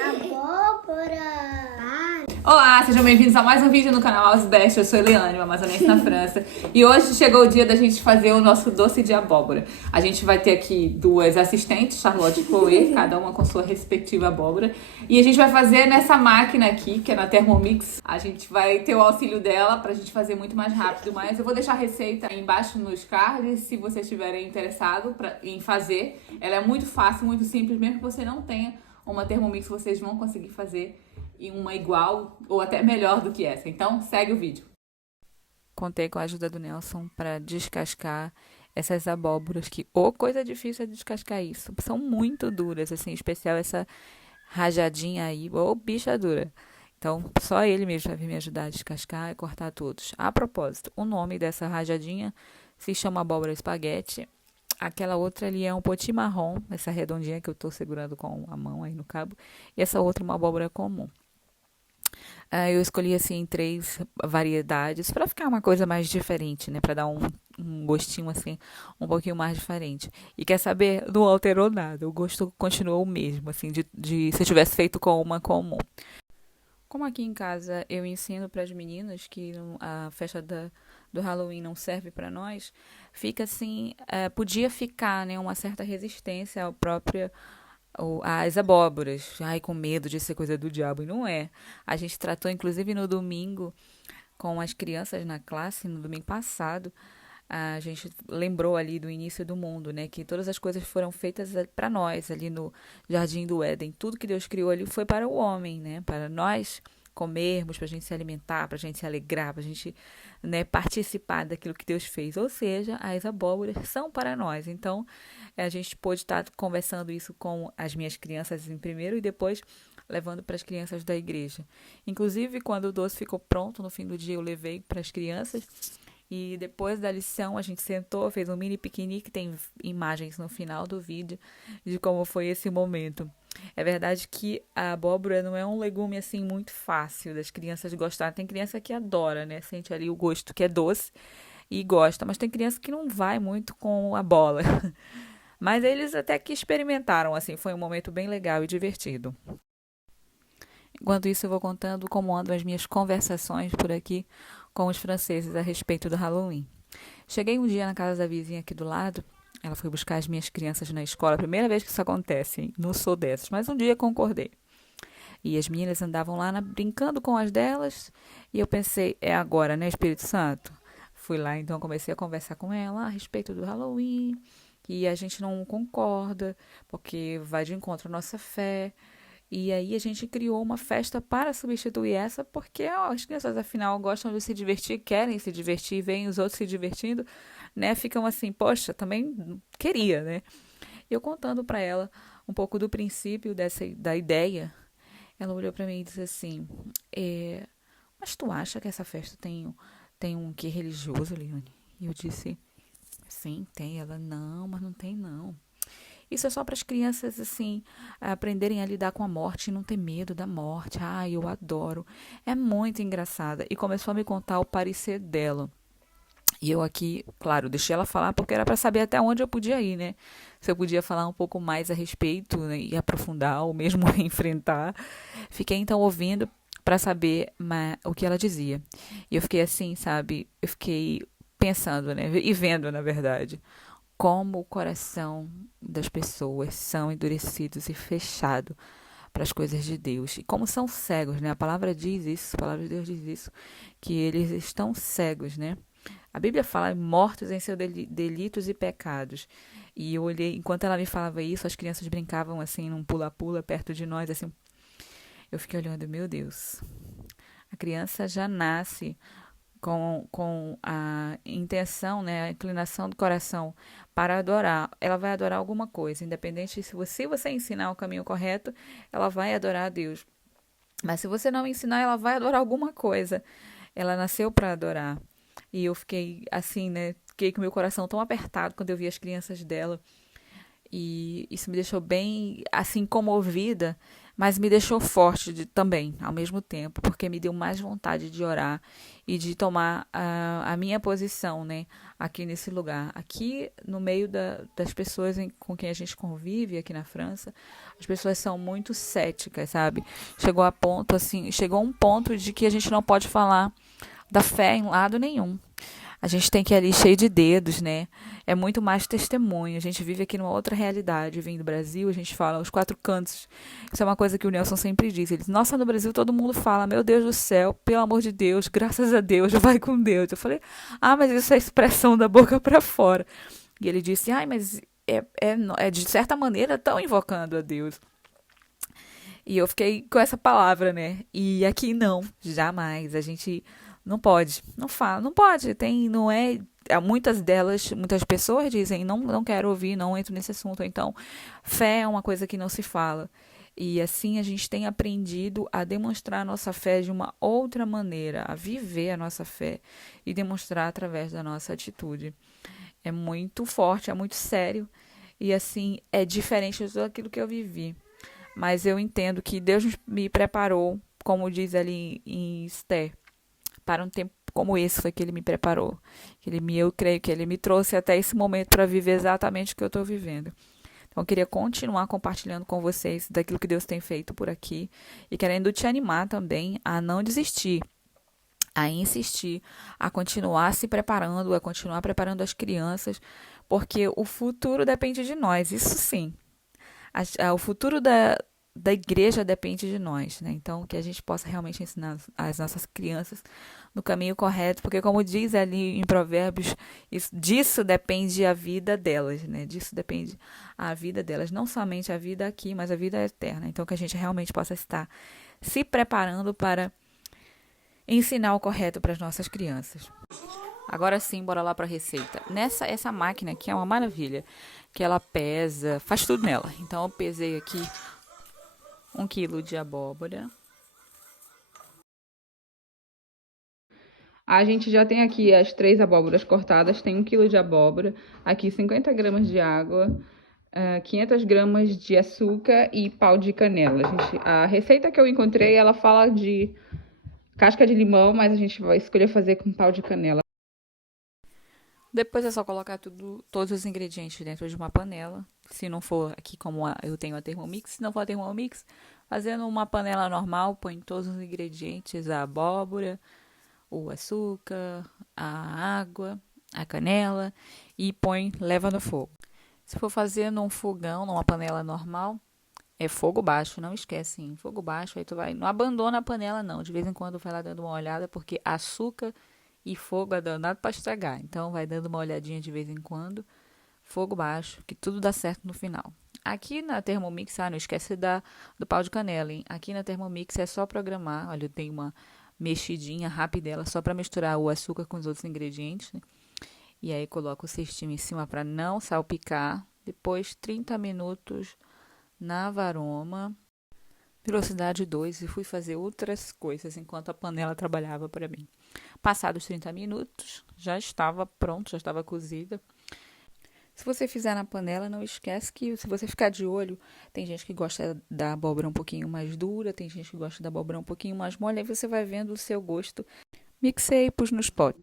Abóbora. Olá, sejam bem-vindos a mais um vídeo no canal Aos Best. Eu sou Eliane, uma amazonense na França. E hoje chegou o dia da gente fazer o nosso doce de abóbora. A gente vai ter aqui duas assistentes, Charlotte e Chloe, cada uma com sua respectiva abóbora. E a gente vai fazer nessa máquina aqui, que é na Thermomix. A gente vai ter o auxílio dela pra gente fazer muito mais rápido, mas eu vou deixar a receita aí embaixo nos cards, se vocês estiverem interessados em fazer. Ela é muito fácil, muito simples, mesmo que você não tenha uma Thermomix, vocês vão conseguir fazer e uma igual ou até melhor do que essa. Então, segue o vídeo. Contei com a ajuda do Nelson para descascar essas abóboras que, coisa difícil é descascar isso. São muito duras, assim, em especial essa rajadinha aí, bicha dura. Então, só ele mesmo vai vir me ajudar a descascar e cortar todos. A propósito, o nome dessa rajadinha se chama abóbora espaguete. Aquela outra ali é um potimarrom, essa redondinha que eu tô segurando com a mão aí no cabo. E essa outra uma abóbora comum. Eu escolhi assim 3 variedades para ficar uma coisa mais diferente, né? Para dar um gostinho assim um pouquinho mais diferente. E quer saber? Não alterou nada. O gosto continuou o mesmo, assim, de se eu tivesse feito com uma comum. Como aqui em casa eu ensino para as meninas que a festa do Halloween não serve para nós, fica assim, podia ficar, né, uma certa resistência ao próprio as abóboras. Ai, com medo de ser coisa do diabo. E não é. A gente tratou, inclusive, no domingo, com as crianças na classe, no domingo passado, a gente lembrou ali do início do mundo, né? Que todas as coisas foram feitas para nós, ali no Jardim do Éden. Tudo que Deus criou ali foi para o homem, né? Para nós comermos, para a gente se alimentar, para a gente se alegrar, para a gente, né, participar daquilo que Deus fez. Ou seja, as abóboras são para nós. Então, a gente pôde estar conversando isso com as minhas crianças em primeiro e depois levando para as crianças da igreja. Inclusive, quando o doce ficou pronto, no fim do dia eu levei para as crianças e depois da lição a gente sentou, fez um mini piquenique, tem imagens no final do vídeo de como foi esse momento. É verdade que a abóbora não é um legume assim muito fácil das crianças gostarem. Tem criança que adora, né? Sente ali o gosto que é doce e gosta, mas tem criança que não vai muito com a bola. Mas eles até que experimentaram, assim, foi um momento bem legal e divertido. Enquanto isso, eu vou contando como andam as minhas conversações por aqui com os franceses a respeito do Halloween. Cheguei um dia na casa da vizinha aqui do lado. Ela foi buscar as minhas crianças na escola. Primeira vez que isso acontece, hein? Não sou dessas, mas um dia concordei. E as meninas andavam lá brincando com as delas. E eu pensei, é agora, né, Espírito Santo? Fui lá, então comecei a conversar com ela a respeito do Halloween. Que a gente não concorda, porque vai de encontro à nossa fé. E aí a gente criou uma festa para substituir essa, porque as crianças, afinal, gostam de se divertir, querem se divertir, veem os outros se divertindo, né? Ficam assim, poxa, também queria, né? Eu contando para ela um pouco do princípio da ideia, ela olhou para mim e disse assim, mas tu acha que essa festa tem um quê religioso, Leone? E eu disse, sim, tem. Ela, não, mas não tem não. Isso é só para as crianças, assim, aprenderem a lidar com a morte e não ter medo da morte. Ai, eu adoro. É muito engraçada. E começou a me contar o parecer dela. E eu aqui, claro, deixei ela falar porque era para saber até onde eu podia ir, né? Se eu podia falar um pouco mais a respeito, né, e aprofundar ou mesmo enfrentar. Fiquei então ouvindo para saber o que ela dizia. E eu fiquei assim, sabe? Eu fiquei pensando, né? E vendo, na verdade, como o coração das pessoas são endurecidos e fechados para as coisas de Deus. E como são cegos, né? A palavra diz isso, a palavra de Deus diz isso, que eles estão cegos, né? A Bíblia fala mortos em seus delitos e pecados. E eu olhei, enquanto ela me falava isso, as crianças brincavam assim, num pula-pula perto de nós, assim. Eu fiquei olhando, meu Deus. A criança já nasce com a intenção, né, a inclinação do coração para adorar. Ela vai adorar alguma coisa, independente se você ensinar o caminho correto, ela vai adorar a Deus. Mas se você não ensinar, ela vai adorar alguma coisa. Ela nasceu para adorar. E eu fiquei assim, né, fiquei com meu coração tão apertado quando eu vi as crianças dela. E isso me deixou bem, assim, comovida mas me deixou forte também, ao mesmo tempo, porque me deu mais vontade de orar e de tomar a minha posição, né, aqui nesse lugar. Aqui, no meio das pessoas com quem a gente convive aqui na França, as pessoas são muito céticas, sabe? Chegou um ponto de que a gente não pode falar da fé em lado nenhum. A gente tem que ir ali cheio de dedos, né? É muito mais testemunho. A gente vive aqui numa outra realidade. Vem do Brasil, a gente fala os quatro cantos. Isso é uma coisa que o Nelson sempre diz. Ele diz, nossa, no Brasil todo mundo fala, meu Deus do céu, pelo amor de Deus, graças a Deus, vai com Deus. Eu falei, mas isso é expressão da boca para fora. E ele disse, mas de certa maneira estão invocando a Deus. E eu fiquei com essa palavra, né? E aqui não, jamais. A gente não pode, não fala, não pode. Não é. Muitas pessoas dizem, não quero ouvir, não entro nesse assunto. Então, fé é uma coisa que não se fala. E assim a gente tem aprendido a demonstrar a nossa fé de uma outra maneira, a viver a nossa fé e demonstrar através da nossa atitude. É muito forte, é muito sério e assim é diferente de tudo aquilo que eu vivi. Mas eu entendo que Deus me preparou, como diz ali em Esther, para um tempo como esse foi que Ele me preparou. Eu creio que Ele me trouxe até esse momento para viver exatamente o que eu estou vivendo. Então, eu queria continuar compartilhando com vocês daquilo que Deus tem feito por aqui e querendo te animar também a não desistir, a insistir, a continuar se preparando, a continuar preparando as crianças, porque o futuro depende de nós, isso sim. O futuro da igreja depende de nós, né? Então, que a gente possa realmente ensinar as nossas crianças no caminho correto, porque como diz ali em Provérbios, disso depende a vida delas, né? Disso depende a vida delas, não somente a vida aqui, mas a vida eterna. Então, que a gente realmente possa estar se preparando para ensinar o correto para as nossas crianças. Agora sim, bora lá para a receita. Essa máquina aqui é uma maravilha, que ela pesa, faz tudo nela. Então, eu pesei aqui 1 quilo de abóbora. A gente já tem aqui as 3 abóboras cortadas, tem 1 quilo de abóbora, aqui 50 gramas de água, 500 gramas de açúcar e pau de canela. A receita que eu encontrei, ela fala de casca de limão, mas a gente vai escolher fazer com pau de canela. Depois é só colocar todos os ingredientes dentro de uma panela. Se não for aqui como eu tenho a Thermomix, se não for a Thermomix, fazendo uma panela normal, põe todos os ingredientes, a abóbora, o açúcar, a água, a canela e leva no fogo. Se for fazer num fogão, numa panela normal, é fogo baixo, não esquece, hein? Fogo baixo, aí não abandona a panela não, de vez em quando vai lá dando uma olhada, porque açúcar e fogo é danado para estragar. Então, vai dando uma olhadinha de vez em quando. Fogo baixo, que tudo dá certo no final. Aqui na Thermomix, não esquece do pau de canela, hein? Aqui na Thermomix é só programar. Olha, eu tenho uma mexidinha rapidela só para misturar o açúcar com os outros ingredientes, né? E aí, coloco o cestinho em cima para não salpicar. Depois, 30 minutos na varoma. Velocidade 2 e fui fazer outras coisas enquanto a panela trabalhava para mim. Passados 30 minutos, já estava pronto, já estava cozida. Se você fizer na panela, não esquece que se você ficar de olho, tem gente que gosta da abóbora um pouquinho mais dura, tem gente que gosta da abóbora um pouquinho mais mole, aí você vai vendo o seu gosto. Mixei e pus nos potes.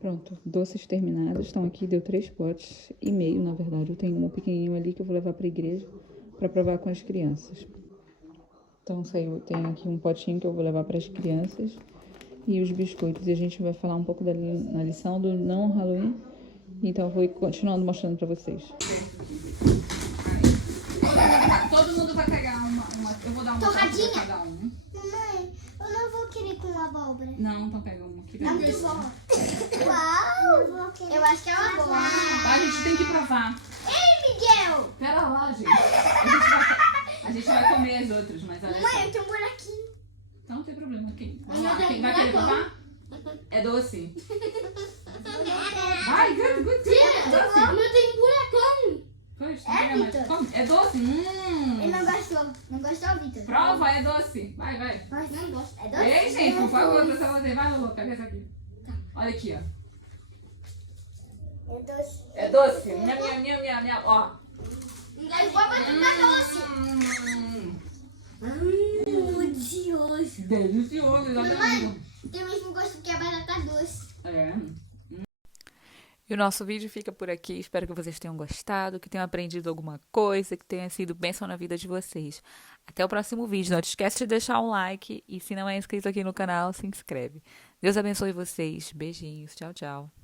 Pronto, doces terminados, estão aqui, deu 3 potes e meio, na verdade. Eu tenho um pequenininho ali que eu vou levar para a igreja para provar com as crianças. Então, tem aqui um potinho que eu vou levar para as crianças e os biscoitos. E a gente vai falar um pouco na lição do não Halloween. Então, eu vou continuando mostrando para vocês. Todo mundo vai pegar uma eu vou dar uma torradinha para cada um. Mamãe, eu não vou querer com abóbora. Não, então pega uma aqui. É muito bom. Uau! Eu acho que é uma boa. A gente tem que provar. Ei, Miguel! Pera lá, gente. A gente vai comer as outras, mas olha Mãe, só. eu tenho um buraquinho. Então não tem problema. Quem tenho vai querer buracão. provar? É doce. Vai, good. Doce. O meu tem um buracão. Pois, É, mas Vitor. come. É doce. Ele não gostou. Não gostou, Vitor? Prova, é doce. Vai. Mas não gosta. É doce? Ei, gente, por favor, você vai fazer. Vai, Lulu, cadê essa aqui? Olha aqui, ó. É doce. É doce. Nham, ó. Mas vamos ficar doce. Delicioso. Delicioso, Mãe, tem o mesmo gosto que a batata doce. É. E o nosso vídeo fica por aqui. Espero que vocês tenham gostado, que tenham aprendido alguma coisa, que tenha sido bênção na vida de vocês. Até o próximo vídeo. Não te esquece de deixar um like e se não é inscrito aqui no canal, se inscreve. Deus abençoe vocês. Beijinhos. Tchau, tchau.